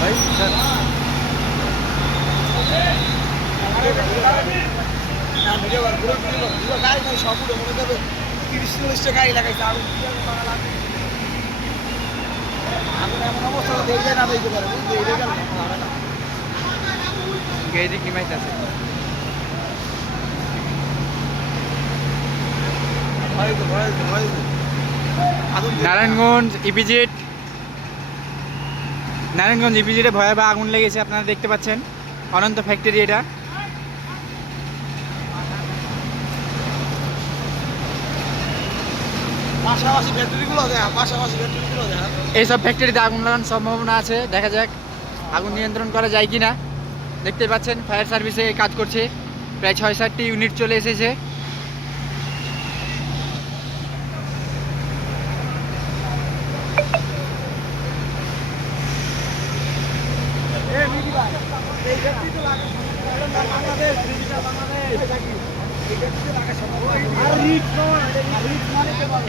ভাই স্যার গাড়ি নাই সব মনে করবে 30-40টা গাড়ি লাগাইছে আগুন আগুন এমন অবস্থা দেখবে না দেখতে পারে বুঝলি এটা গেল না গেইদি কিমাইতেছে নারায়ণগঞ্জ ইপিজেড নারায়ণগঞ্জ ইপিজেডে ভয়াবহ আগুন লেগেছে, আপনারা দেখতে পাচ্ছেন। অনন্ত ফ্যাক্টরি এটা। পাশাপাশি ব্যাটারিগুলো দেখা এইসব ফ্যাক্টরিতে আগুন লাগানোর সম্ভাবনা আছে, দেখা যাক আগুন নিয়ন্ত্রণ করা যায় কি না। দেখতে পাচ্ছেন ফায়ার সার্ভিসে কাজ করছে, প্রায় 6-7টি ইউনিট চলে এসেছে।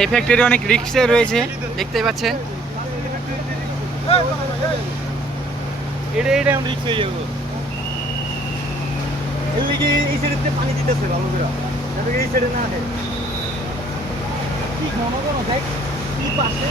এই ফ্যাক্টরি অনেক রিস্কে রয়েছে, দেখতে পাচ্ছেন। এটা রিক্স হয়ে যাবো এর লিগে এই সাইডে পানি দিতেছে ভালো করে যাতে এই সাইডে না দেয় কি ঘন ঘন দেখ কি পাশে